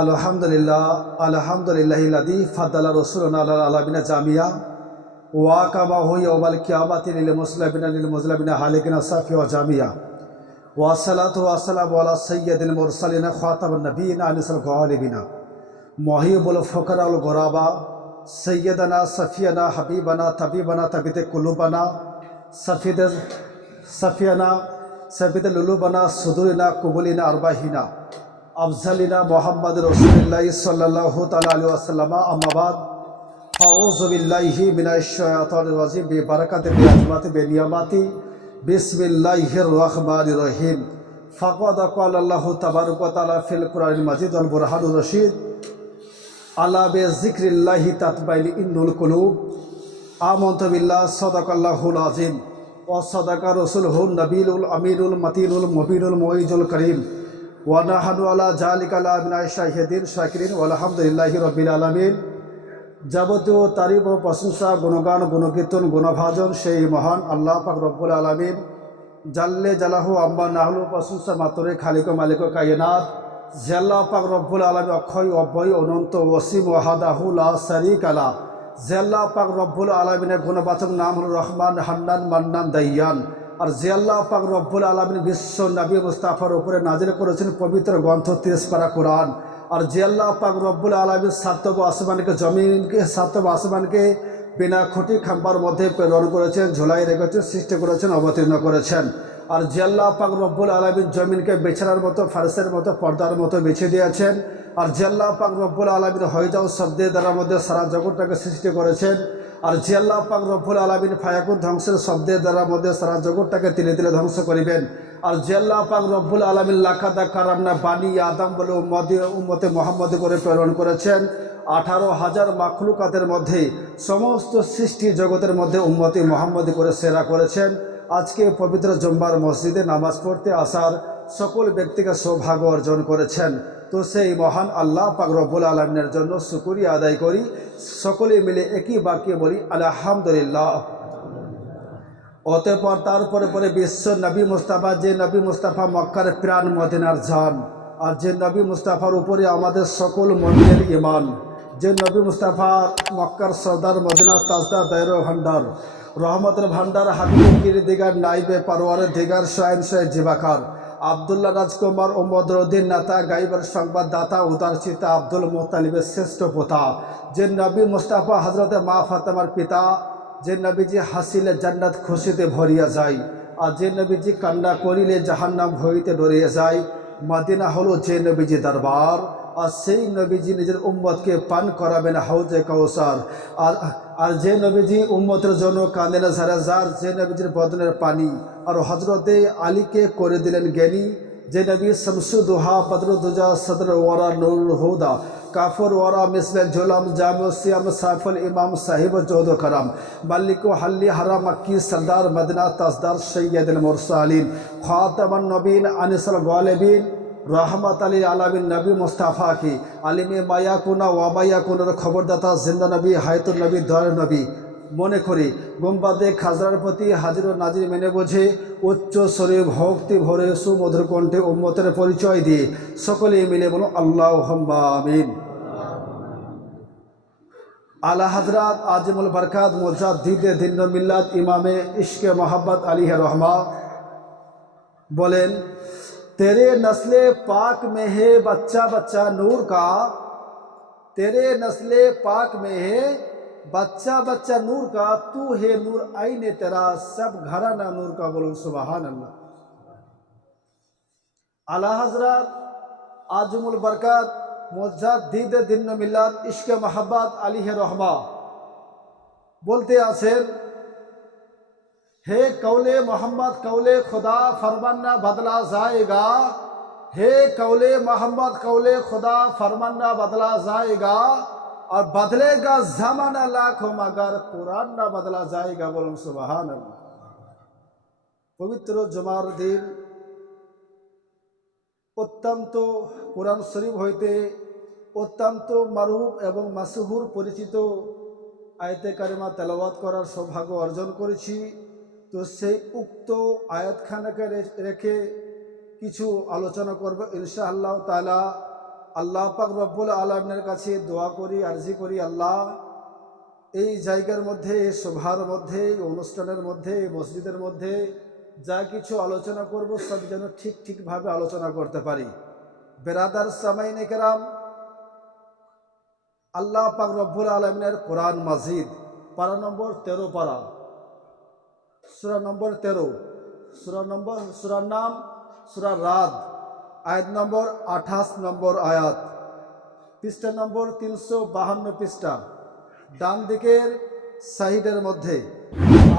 আলহামদুলিল্লাহ আলহামদুলিল্লাহিল্লাদি ফাদ্দালা রসুল আল্লাহ আলমিনা জামিয়া, ওয়া কামা হুই ওমাল কিয়ামাতি লিল মুসলামিনা লিল মুসলামিনা হালিকিনা সাফি ওয়া জামিয়া ওয়াসালাতু ওয়াসালামু আলা সাইয়্যিদিল মুরসালিনা খাতামুন নবিয়িনা আনিসুল গালিবিনা, মুহিবুল ফুকারাউল গুরাবা সৈয়দনা সফিয়ানা হাবিবানা তাবিবানা তাবিতে কুলুবানা সফিদ সফিয়ানা সফিদ লুলুবানা সুদুরিনা কুবুলিনা আরবাহিনা। আফজালিনা মোহাম্মদ রসুলিল্লাহ সাল্লাহ তালা আলু আসাল্লামা আমাবাদ ফাউজবিল্লাহি মিনাশায়াতির বে বারাকাতে বে আজমাতে বে নিয়ামাতি বিসমিল্লাহির রহমান রহিম। ফাকাদ কাল আল্লাহ তাবারক তাআলা ফিল কুরআনিল মাজিদ আল বুরহানুর রশিদ। আলা বে জিক্রিল্লাহি তাতবাইল ইন্নুল কুলুব। আমন্ত বিল্লাহ, সদাকাল্লাহুল আজিম ও সদাকা রসুলহুল নবীলুল আমিরুল মতিনুল মবিনুল মঈজুল করিম। যাবতীয় তারিফ ও প্রশংসা, গুণগান, গুণকীর্তন, গুণভাজন সেই মহান আল্লাহ পাক রব্বুল আলমিন। জাল্লে জালাহু আম্বা নাহলু প্রশংসা মাতরে খালিক মালিক কায়নাত। জেল্লা পাক রব্বুল আলমী অক্ষয়, অব্যয়, অনন্ত ওসিম ওয়াহাদাহু লা শারিক আলা জেল্লা পাক রব্বুল আলমিনের গুণবাচক নাম হল রহমান, হান্নান, মান্নান, দাইয়ান। আর জিয়াল্লাহ পাক রব্বুল আলমিন বিশ্ব নবী মুস্তাফার উপরে নাজির করেছেন পবিত্র গ্রন্থ তিরস্পারা কোরআন। আর জিয়াল্লাহ পাক রব্বুল আলমিন সাতব আসমানকে, জমিনকে, সাতব আসমানকে বিনা খুঁটি খাম্বার মধ্যে প্রেরণ করেছেন ঝোলাই রেখেছেন, সৃষ্টি করেছেন, অবতীর্ণ করেছেন। আর জিয়াল্লাহ পাক রব্বুল আলমিন জমিনকে বেছানার মতো, ফারসের মতো, পর্দার মতো বেছে দিয়েছেন। আর জিয়াল্লাহ পাক রব্বুল আলমিন হয়তাও শব্দের দ্বারা মধ্যে সারা জগৎটাকে সৃষ্টি করেছেন। আর জিয়াল্লাহ পাক রব্বুল আলমিন ফায়াকুর ধ্বংসের শব্দের দ্বারা মধ্যে সারা জগৎটাকে তিলে তিলে ধ্বংস করিবেন। আর জিয়াল্লাহ পাক রব্বুল আলমিন লাখাদা কারামনা বানি আদম বলে উম্মদে উম্মতে মোহাম্মদ করে প্রেরণ করেছেন। আঠারো হাজার মাখলুকাতের মধ্যে সমস্ত সৃষ্টি জগতের মধ্যে উম্মতি মোহাম্মদ করে সেরা করেছেন। আজকে পবিত্র জম্বার মসজিদে নামাজ পড়তে আসার সকল ব্যক্তিকে সৌভাগ্য অর্জন করেছেন। তো সেই মহান আল্লাহ পাক রব্বুল আলমিনের জন্য শুকুরিয়া আদায় করি। সকলে মিলে একই বাক্যে বলি, আলহামদুলিল্লাহ। অতঃপর তারপরে পরে বিশ্ব নবী মুস্তাফা, যে নবী মুস্তাফা মক্কার প্রাণ মদিনার যান আর যে নবী মুস্তাফার উপরে আমাদের সকল মন্দিরের ইমান যে নবী মুস্তাফা মক্কার সর্দার মদিনা তাজদার দায়র ভান্ডার, রহমতের ভান্ডার হাবিবের দিগার নাইবে পারোয়ারের দিগার শায়ন শাহ জিবাকার আবদুল্লাহ রাজকুমার ও মদরুদ্দিন নেতা, গাইবার সংবাদদাতা উদারচিতা আব্দুল মোতালিবের শ্রেষ্ঠ পোতা। যে নবী মুস্তাফা হজরত মা ফাতেমার পিতা, যে নবীজি হাসিলে জান্নাত খুশিতে ভরিয়া যায়, আর যে নবীজি কান্না করিলে জাহান্নাম হইতে ডরিয়া যায়। মাদিনা হলো যে নবীজি দরবার। আর সেই নবীজি নিজের উম্মতকে পান করাবেন হাউজে কৌসার আর আর যে নবীজি উম্মতের জন্য কান্দেন সারাজার যে নবীজির বদনের পানি। আর হজরতে আলীকে করে দিলেন জ্ঞানী, যে নবী শামসুদুহা বদরুদ্দুজা সদর ওয়ারা নুরুল হুদা কাফর ওয়ারা মিসলে জোলাম, জাম, সিয়াম, সাইফুল ইমাম, সাহিব জোদ করম মালিক হাল্লি হারা মক্কি, সরদার, মদিনা, তাজদার, সৈয়দুল মুরসালিন, খাতামান নবীন, আনিসুল গালিবিন রহমত আলী আলামিন নবী মুস্তাফা কি, আলিমে মায়াকুনা ওয়াবায়াকুনার খবরদাতা জিন্দা নবী হায়তুল নবী দর নবী। মনে করি, গোম্বাদে খাজরার প্রতি হাজির ও নাজির মেনে বোঝে উচ্চ স্বরে ভক্তি ভরে সুমধুর কণ্ঠে উম্মতের পরিচয় দিয়ে সকলে মিলে বলো আল্লাহ আমিন। আলা হজরত আজিমুল বরকাত মোজাদ দিদে দিন মিল্লাত ইমামে ইশকে মোহাম্মদ আলী রহমা বলেন तेरे नस्ले पाक में है बच्चा बच्चा नूर का तेरे नस्ले पाक में है बच्चा बच्चा नूर का तू है नूर आई ने तेरा सब घराना नूर का बोलो सुबहान अल्लाह आला हजरत आजमुल बरकत मोजाद दीद दिन मिल्लात इश्क मोहब्बत अली रहमा বলতে আছেন হে কৌলে মোহাম্মদ কৌলে খুদা, ফরমান্না বদলা যায়গা। হে কৌলে মোহাম্মদ কৌলে খুদা, ফরমান্না বদলা যায়গা। আর বদলে গা জামানা লাখো, মগর কোরআন না বদলা যায়গা বলুন সুবাহান পবিত্র জমার দিন অত্যন্ত কোরআন শরীফ হইতে অত্যন্ত মারুফ এবং মাসুহুর পরিচিত আয়তে কারিমা তেলাওয়াত করার সৌভাগ্য অর্জন করেছি। তো সেই উক্ত আয়াতখানাকে রেখে কিছু আলোচনা করব ইনশাআল্লাহ তালা আল্লাহ পাক রব্বুল আলমিনের কাছে দোয়া করি, আর্জি করি আল্লাহ। এই জায়গার মধ্যে এই সভার মধ্যে, অনুষ্ঠানের মধ্যে, মসজিদের মধ্যে যা কিছু আলোচনা করব সব যেন ঠিক ঠিকভাবে আলোচনা করতে পারি। বেরাদার সামাইন কেরাম, আল্লাহ পাক রব্বুল আলমিনের কোরআন মাজিদ, পারা নম্বর তেরো পারা। সুরা নম্বর তেরো সুরা নম্বর সুরার নাম সুরা রাত আয়াত নম্বর আঠাশ নম্বর আয়াত পৃষ্ঠা নম্বর তিনশো বাহান্ন পৃষ্ঠা, ডান দিকের সাইডের মধ্যে।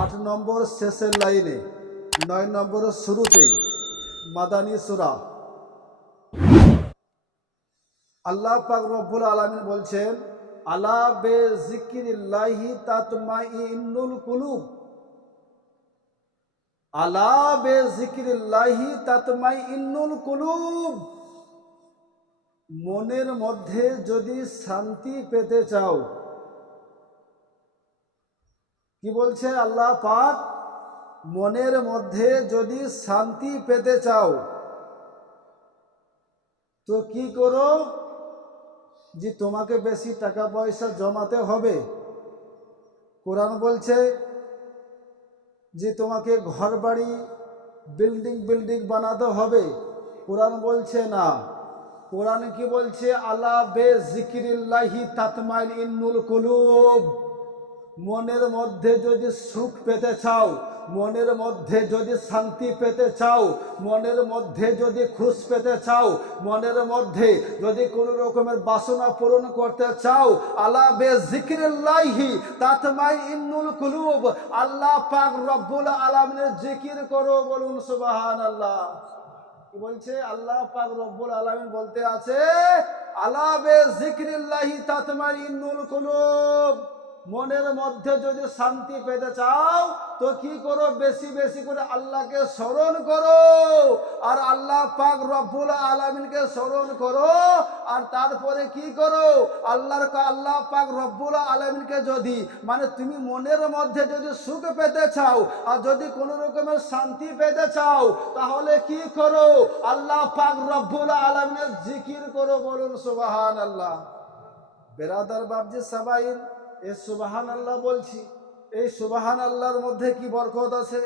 আট নম্বর শেষের লাইনে, নয় নম্বরের শুরুতেই, মাদানী সুরা। আল্লাহ পাক রব্বুল আলামিন বলছেন, আলা বে জিকিরিল্লাহি তাতমাইন্নুল কুলুব। কুলুব। মনের মধ্যে যদি শান্তি পেতে চাও, কি বলছে আল্লাহ পাক? মনের মধ্যে যদি শান্তি পেতে চাও, তো কি করো? যে তোমাকে বেশি টাকা পয়সা জমাতে হবে। কোরআন বলছে যে তোমাকে ঘর বাড়ি বিল্ডিং বিল্ডিং বানাতে হবে। কোরআন বলছে না। কোরআন কি বলছে? আলা বে জিকিরিল্লাহি তাতমাইল ইন্নুল কুলুব। মনের মধ্যে যদি সুখ পেতে চাও মনের মধ্যে যদি শান্তি পেতে চাও, মনের মধ্যে যদি খুশ পেতে চাও, মনের মধ্যে যদি কোনো রকমের বাসনা পূরণ করতে চাও, আল্লাহ বে জিকিরিল্লাহি তাতমাই ইন্নুল কুলুব, আল্লাহ পাক রব্বুল আলামিনের জিকির করো বলুন সুবহান আল্লাহ বলছে? আল্লাহ পাক রব্বুল আলামিন বলতে আছে আলা বে জিকিরিল্লাহি তাতমাই ইন্নুল কুলুব। মনের মধ্যে যদি শান্তি পেতে চাও, তো কি করো? বেশি বেশি করে আল্লাহকে স্মরণ করো। আর আল্লাহ পাক রব্বুল আলমিনকে স্মরণ করো। আর তারপরে কি করো? আল্লাহর আল্লাহ পাক রব্বুল আলমিনকে যদি মানে তুমি মনের মধ্যে যদি সুখ পেতে চাও, আর যদি কোনো রকমের শান্তি পেতে চাও, তাহলে কি করো? আল্লাহ পাক রব্বুল আলমিনের জিকির করো বলুন সুবাহান আল্লাহ বেরাদার বাবজি সাবাইন এ সুবাহান আল্লাহ বলছি, এই সুবাহান আল্লাহর মধ্যে কি বরকত আছে?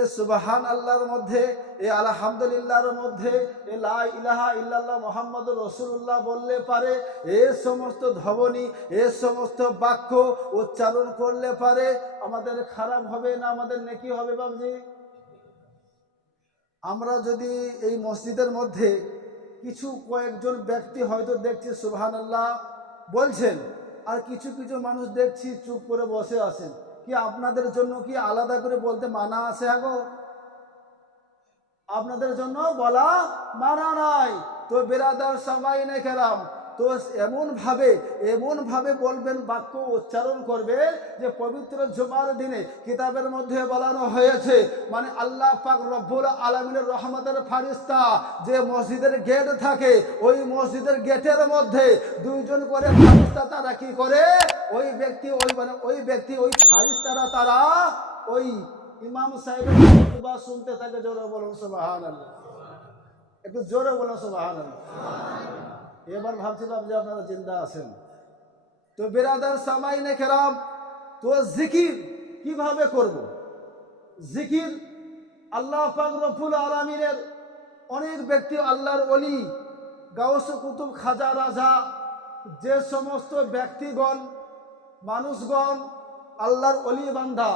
এ সুবাহান আল্লাহর মধ্যে, এ আলহামদুলিল্লাহর মধ্যে, এ লা ইলাহা মোহাম্মদ রসুল্লাহ বললে পারে, এ সমস্ত ধ্বনি, এ সমস্ত বাক্য উচ্চারণ করলে পারে, আমাদের খারাপ হবে না, আমাদের নেকি হবে বাবজি আমরা যদি এই মসজিদের মধ্যে কিছু কয়েকজন ব্যক্তি হয়তো দেখছি সুবহান আল্লাহ বলছেন আর কিছু কিছু মানুষ দেখছি চুপ করে বসে আছেন। কি আপনাদের জন্য কি আলাদা করে বলতে মানা আছে আগো? আপনাদের জন্য বলা মানা নাই। তো বেরাদার সবাই এনে খেলাম। তো এমন ভাবে এমন ভাবে বলবেন, বাক্য উচ্চারণ করবে যে পবিত্র জুমার দিনে কিতাবের মধ্যে বলানো হয়েছে মানে আল্লাহ পাক রব্বুল আলমিনের রহমতের ফারিস্তা, যে মসজিদের গেট থাকে, ওই মসজিদের গেটের মধ্যে দুইজন করে ফারিস্তা তারা কি করে? ওই ব্যক্তি, ওই মানে ওই ব্যক্তি, ওই ফারিস্তারা তারা ওই ইমাম সাহেবের খুতবা শুনতে থাকে, জোরে বলুন সুবাহান আল্লাহ একটু জোরে বলুন সুবাহান আল্লাহ এবার ভাবছিলাম যে আপনারা চিন্তা আছেন। তো বেরাদার সামাইনে খেলাম তো জিকির কীভাবে করব? জিকির আল্লাহ পাক রফুল আলমিনের অনেক ব্যক্তি আল্লাহর অলি গাউস কুতুব খাজা রাজা, যে সমস্ত ব্যক্তিগণ, মানুষগণ আল্লাহর অলি বান্ধা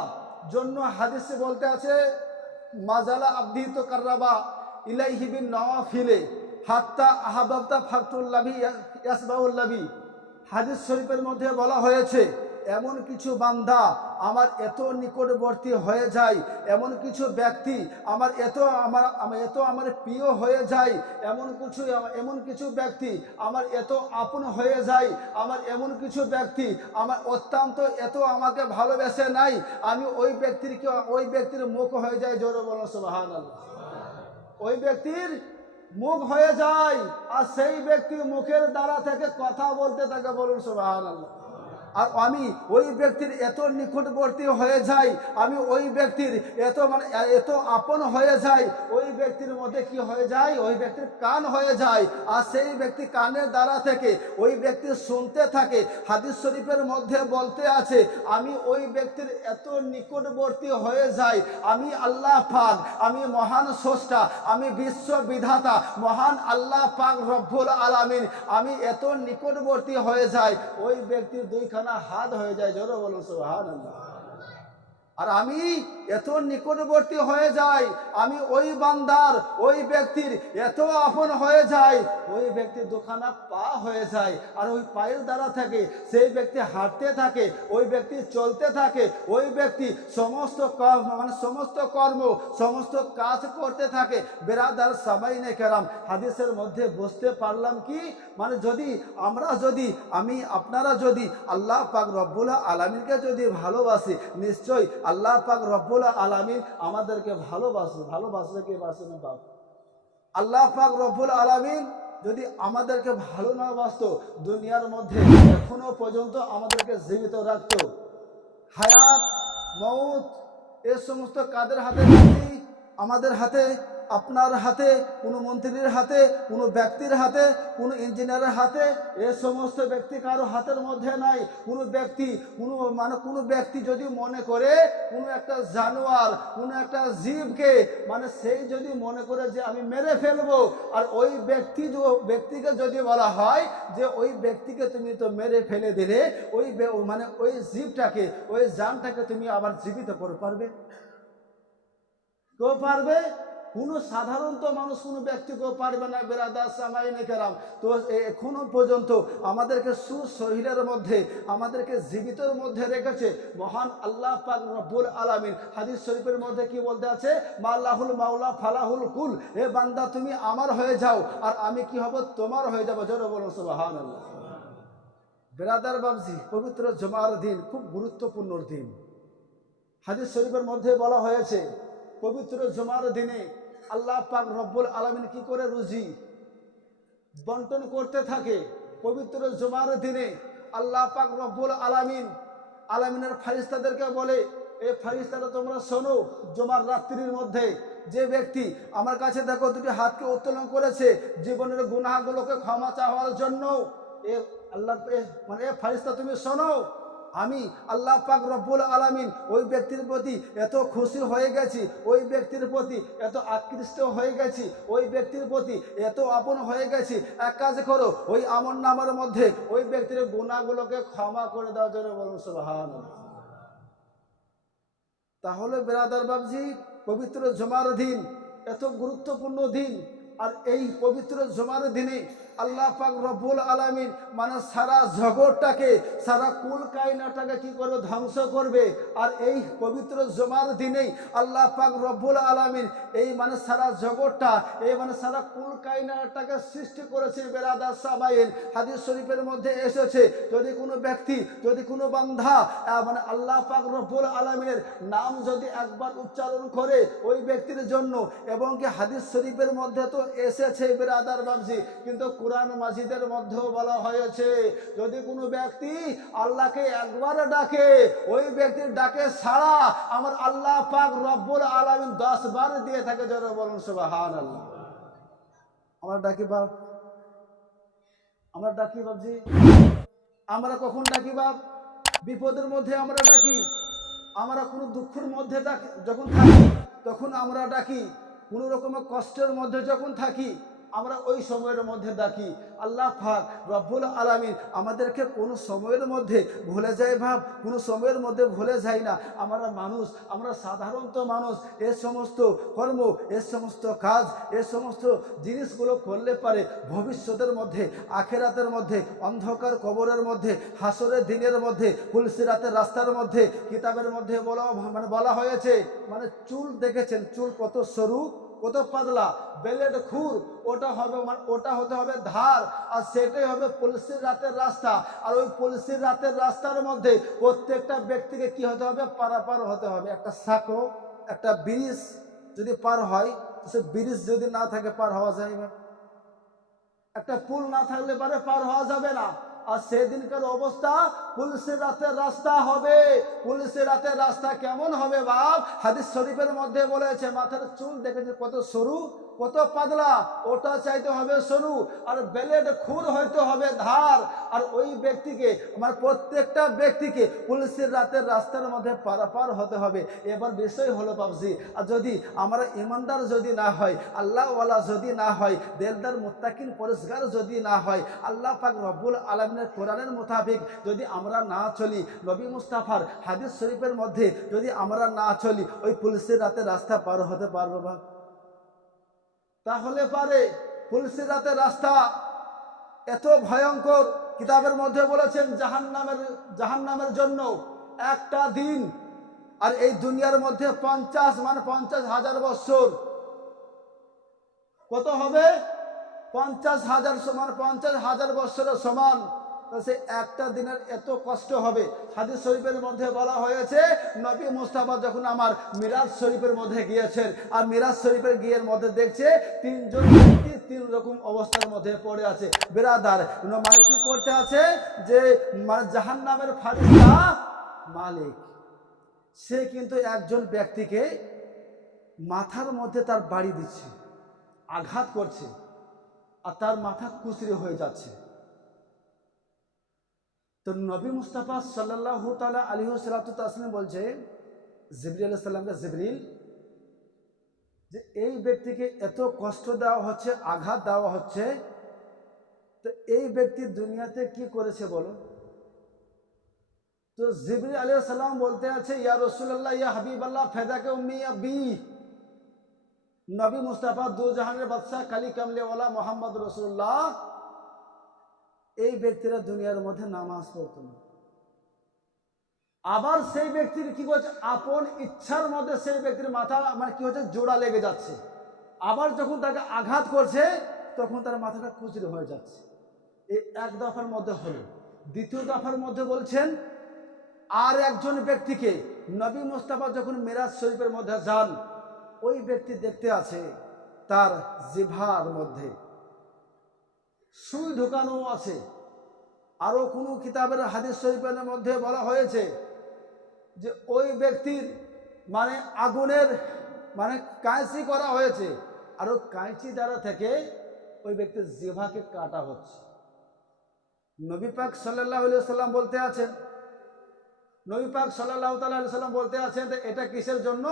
জন্য হাদিসে বলতে আছে, মাজালা আব্দিত কার্রাবা ইলাইহিবিন নওয়াফিলে। হাত্তা আহাবাবতা ফাকতুল্লাভি ইয়াসবাউল্লাভি হাদিস শরীফের মধ্যে বলা হয়েছে, এমন কিছু বান্দা আমার এত নিকটবর্তী হয়ে যায়, এমন কিছু ব্যক্তি আমার এত আমার এত আমার প্রিয় হয়ে যায়, এমন কিছু এমন কিছু ব্যক্তি আমার এত আপন হয়ে যায়, আমার এমন কিছু ব্যক্তি আমার অত্যন্ত এত আমাকে ভালোবেসে নাই, আমি ওই ব্যক্তির ওই ব্যক্তির মুখ হয়ে যায় জোরে বলো সুবাহান ওই ব্যক্তির মুখ হয়ে যায় আর সেই ব্যক্তির মুখের দ্বারা থেকে কথা বলতে থাকে, বলুন সুবাহ আল্লাহ আর আমি ওই ব্যক্তির এত নিকটবর্তী হয়ে যাই, আমি ওই ব্যক্তির এত মানে এত আপন হয়ে যাই, ওই ব্যক্তির মধ্যে কি হয়ে যায়? ওই ব্যক্তির কান হয়ে যায়। আর সেই ব্যক্তি কানের দ্বারা থেকে, ওই ব্যক্তি শুনতে থাকে। হাদিস শরীফের মধ্যে বলতে আছে, আমি ওই ব্যক্তির এত নিকটবর্তী হয়ে যাই। আমি আল্লাহ পাক, আমি মহান স্রষ্টা, আমি বিশ্ব বিধাতা, মহান আল্লাহ পাক রব্বুল আলামিন, আমি এত নিকটবর্তী হয়ে যাই। ওই ব্যক্তির দুইখানা হাত হয়ে যায় জোরে বলুন সুবহানাল্লাহ আর আমি এত নিকটবর্তী হয়ে যাই, আমি ওই বান্দার, ওই ব্যক্তির এত আপন হয়ে যাই, ওই ব্যক্তির দুখানা পা হয়ে যায় আর ওই পায়ের দ্বারা থাকে, সেই ব্যক্তি হাঁটতে থাকে, ওই ব্যক্তি চলতে থাকে, ওই ব্যক্তি সমস্ত কর্ম মানে সমস্ত কর্ম, সমস্ত কাজ করতে থাকে। বেরাদার সবাই নে কেরাম, হাদিসের মধ্যে বুঝতে পারলাম কি? মানে যদি আমরা যদি, আমি আপনারা যদি আল্লাহ পাক রব্বুল্লাহ আলমিনকে যদি ভালোবাসি, নিশ্চয়ই আল্লাহ পাক রব্বুল আলমিন আমাদেরকে ভালোবাসে ভালোবাসলে কে বাসে না বাপ? আল্লাহ পাক রব্বুল আলমিন যদি আমাদেরকে ভালো না বাসত, দুনিয়ার মধ্যে এখনও পর্যন্ত আমাদেরকে জীবিত রাখত। হায়াত মৌত এ সমস্ত কাদের হাতে? আমাদের হাতে আপনার হাতে, কোনো মন্ত্রীর হাতে, কোনো ব্যক্তির হাতে, কোনো ইঞ্জিনিয়ারের হাতে, এ সমস্ত ব্যক্তি কারও হাতের মধ্যে নাই। কোনো ব্যক্তি, কোনো মানে কোনো ব্যক্তি যদি মনে করে, কোনো একটা জানোয়ার, কোনো একটা জীবকে মানে সেই যদি মনে করে যে আমি মেরে ফেলব, আর ওই ব্যক্তি ব্যক্তিকে যদি বলা হয় যে ওই ব্যক্তিকে তুমি তো মেরে ফেলে দিলে, ওই মানে ওই জীবটাকে, ওই জানটাকে তুমি আবার জীবিত করে, পারবে? কেউ পারবে? কোনো সাধারণত মানুষ কোনো ব্যক্তি কেউ পারবে না, বেরাদার সামাইনে কেরাম। তো এ- এখনও পর্যন্ত আমাদেরকে সুশরীরের মধ্যে, আমাদেরকে জীবিতর মধ্যে রেখেছে মহান আল্লাহ পাক রব্বুল আলামিন। হাদিস শরীফের মধ্যে কি বলতে আছে? মাল্লাহুল মাওলা ফালাহুল কুল। হে বান্দা, তুমি আমার হয়ে যাও, আর আমি কি হব? তোমার হয়ে যাব। জোরে বলুন, সুবহানাল্লাহ। বেরাদার বাবজি পবিত্র জমার দিন, খুব গুরুত্বপূর্ণ দিন। হাদিস শরীফের মধ্যে বলা হয়েছে, পবিত্র জমার দিনে আল্লাহ পাক রব্বুল আলমিন কি করে রুজি? বন্টন করতে থাকে পবিত্র জমার দিনে। আল্লাহ পাক রব্বুল আলামিন আলামিনের ফারিস্তাদেরকে বলে এই ফারিস্তারা তোমরা শোনো, জমার রাত্রির মধ্যে যে ব্যক্তি আমার কাছে দেখো দুটি হাতকে উত্তোলন করেছে, জীবনের গুনাহগুলোকে ক্ষমা চাওয়ার জন্য, এ আল্লাহ মানে এ ফারিস্তা তুমি শোনো আমি আল্লাহ পাক রব্বুল আলামিন ওই ব্যক্তির প্রতি এত খুশি হয়ে গেছি, ওই ব্যক্তির প্রতি এত আকৃষ্ট হয়ে গেছি, ওই ব্যক্তির প্রতি এত আপন হয়ে গেছি। এক কাজ করো, ওই আমন নামার মধ্যে ওই ব্যক্তির গুণাগুলোকে ক্ষমা করে দাও জন্য বলুন সুবহান তাহলে বেরাদার বাবজি পবিত্র জমার দিন এত গুরুত্বপূর্ণ দিন, আর এই পবিত্র জমার দিনে আল্লাহ পাক রব্বুল আলামিন মানে সারা জগৎটাকে, সারা কুল কায়নাটাকে কি করবে? ধ্বংস করবে। আর এই পবিত্র জমার দিনেই আল্লাহ পাক রব্বুল আলামিন এই মানে সারা জগৎটা, এই মানে সারা কুল কায়নাটাকে সৃষ্টি করেছে বেরাদার সাবাইন হাদিস শরীফের মধ্যে এসেছে, যদি কোনো ব্যক্তি, যদি কোনো বান্ধা মানে আল্লাহ পাক রব্বুল আলামিনের নাম যদি একবার উচ্চারণ করে ওই ব্যক্তির জন্য, এবং কি হাদিস শরীফের মধ্যে তো এসেছে বেরাদার বাবজি কিন্তু কোরআন মাজিদের মধ্যেও বলা হয়েছে, যদি কোনো ব্যক্তি আল্লাহকে একবার ডাকে, ওই ব্যক্তির ডাকে ছাড়া আমার আল্লাহ পাক রব্বুল আলামিন দশ বার দিয়ে থাকে, জোরে বলুন সুবহান আল্লাহ আমরা ডাকি বাপ। আমরা ডাকি বাবজি আমরা কখন ডাকি বাপ? বিপদের মধ্যে আমরা ডাকি। আমরা কোনো দুঃখের মধ্যে যখন থাকি, তখন আমরা ডাকি। কোনো রকমের কষ্টের মধ্যে যখন থাকি আমরা ওই সময়ের মধ্যে ডাকি, আল্লাহ পাক রব্বুল আলামিন, আমাদেরকে কোনো সময়ের মধ্যে ভুলে যায় ভাব, কোনো সময়ের মধ্যে ভুলে যায় না। আমরা মানুষ, আমরা সাধারণত মানুষ, এ সমস্ত কর্ম, এ সমস্ত কাজ, এ সমস্ত জিনিসগুলো করলে পারে ভবিষ্যতের মধ্যে, আখেরাতের মধ্যে, অন্ধকার কবরের মধ্যে, হাসরের দিনের মধ্যে, কুলসিরাতের রাস্তার মধ্যে, কিতাবের মধ্যে বলা মানে বলা হয়েছে মানে চুল দেখেছেন, চুল কত সরু? কত পাতলা, বেলেট খুর, ওটা হবে মানে ওটা হতে হবে ধার, আর সেটাই হবে পুলিশের রাতের রাস্তা। আর ওই পুলিশের রাতের রাস্তার মধ্যে প্রত্যেকটা ব্যক্তিকে কি হতে হবে? পারাপার হতে হবে। একটা সাঁকো, একটা ব্রিজ যদি পার হয় সে ব্রিজ যদি না থাকে, পার হওয়া না। একটা পুল না থাকলে পারে পার হওয়া যাবে না। আর সেদিনকার অবস্থা পুলিশের রাতের রাস্তা হবে। পুলিশের রাতের রাস্তা কেমন হবে বাপ? হাদিস শরীফের মধ্যে বলেছে, মাথার চুল দেখেছে কত সরু, কত পাতলা, ওটা চাইতে হবে সরু, আর ব্লেড খুর হইতে হবে ধার। আর ওই ব্যক্তিকে, আমার প্রত্যেকটা ব্যক্তিকে পুলিশের রাতের রাস্তার মধ্যে পারাপার হতে হবে। এবার বিষয় হলো বাবজি আর যদি আমরা ইমানদার যদি না হয়, আল্লাহওয়ালা যদি না হয়, দেলদার মুত্তাকিন পরিষ্কার যদি না হয়, আল্লাহ পাক রব্বুল আলমিনের কোরআনের মোতাবেক যদি আমরা না চলি, নবী মুস্তাফার হাদিস শরীফের মধ্যে যদি আমরা না চলি, ওই পুলিশের রাতে রাস্তা পার হতে পারব বা তাহলে পারে পুলিশের রাতে রাস্তা এত ভয়ঙ্কর। কিতাবের মধ্যে বলেছেন জাহান নামের জাহান নামের জন্য একটা দিন আর এই দুনিয়ার মধ্যে পঞ্চাশ মানে পঞ্চাশ হাজার বছর। কত হবে? পঞ্চাশ হাজার সমান, পঞ্চাশ হাজার বছরের সমান। সে একটা দিনের এত কষ্ট হবে। হাদিস শরীফের মধ্যে বলা হয়েছে, নবী মুস্তাফা যখন আমার মিরাজ শরীফের মধ্যে গিয়েছেন, আর মিরাজ শরীফের গিয়ের মধ্যে দেখছে তিনজন ব্যক্তি তিন রকম অবস্থার মধ্যে পড়ে আছে। বেরাদার মানে কি করতে আছে? যে মানে জাহান নামের ফারিস্তা মালিক, সে কিন্তু একজন ব্যক্তিকে মাথার মধ্যে তার বাড়ি দিচ্ছে, আঘাত করছে, আর তার মাথা কুচরি হয়ে যাচ্ছে। তো নবী মুস্তাফা সাল্লাহ তালা আলী সালাতাম বলছে জিবরি আলাহ সাল্লামকে জিবরিল, যে এই ব্যক্তিকে এত কষ্ট দেওয়া হচ্ছে, আঘাত দেওয়া হচ্ছে, তো এই ব্যক্তি দুনিয়াতে কি করেছে বলো? তো জিবরি আলিয়া সাল্লাম বলতে আছে, ইয়া রসুল্লাহ ইয়া হাবিব আল্লাহ ফেদাকে উম্মি, ইয়া নবী মুস্তাফা দু জাহানের বাদশাহ কালী কামলেওয়ালা মোহাম্মদ রসুল্লাহ এই ব্যক্তিরা দুনিয়ার মধ্যে নামাজ পড়তো না। আবার সেই ব্যক্তির কি করছে আপন ইচ্ছার মধ্যে সেই ব্যক্তির মাথা মানে কি হচ্ছে? জোড়া লেগে যাচ্ছে। আবার যখন তাকে আঘাত করছে, তখন তার মাথাটা কুচড়ে হয়ে যাচ্ছে। এই এক দফার মধ্যে হলো। দ্বিতীয় দফার মধ্যে বলছেন, আর একজন ব্যক্তিকে নবী মোস্তাফা যখন মিরাজ শরীফের মধ্যে যান, ওই ব্যক্তি দেখতে আছে তার জিভার মধ্যে। সুই ঢোকানো আছে। আরও কোনো কিতাবের হাদিস শরীফের মধ্যে বলা হয়েছে যে ওই ব্যক্তির মানে আগুনের মানে কাঁচি করা হয়েছে। আর ওই কাঁচি দ্বারা থেকে ওই ব্যক্তির জিভাকে কাটা হচ্ছে। নবী পাক সাল্লাহ সাল্লাম বলতে আছেন, নবী পাক সাল্লাহ সাল্লাম বলতে আছেন এটা কিসের জন্য?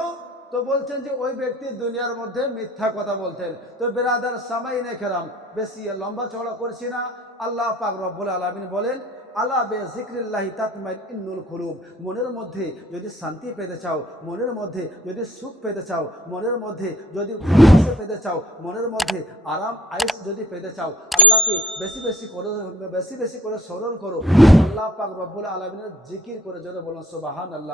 তো বলছেন যে ওই ব্যক্তি দুনিয়ার মধ্যে মিথ্যা কথা বলতেন তো বেরাদার সামাই নে খেরাম বেশি লম্বা চড়া করছি না। আল্লাহ পাক রব্বুল আলমিন বলেন আল্লাহ বে জিক্রিল্লাহি তাতমাইন ইন্নুল খুলুব মনের মধ্যে যদি শান্তি পেতে চাও, মনের মধ্যে যদি সুখ পেতে চাও, মনের মধ্যে যদি ভালোবাসা পেতে চাও, মনের মধ্যে আরাম আয়েস যদি পেতে চাও, আল্লাহকে বেশি বেশি করে, বেশি বেশি করে স্মরণ করো। আল্লাহ পাক রব্বুল আলমিনের জিকির করে যদি বলুন সোবাহান আল্লাহ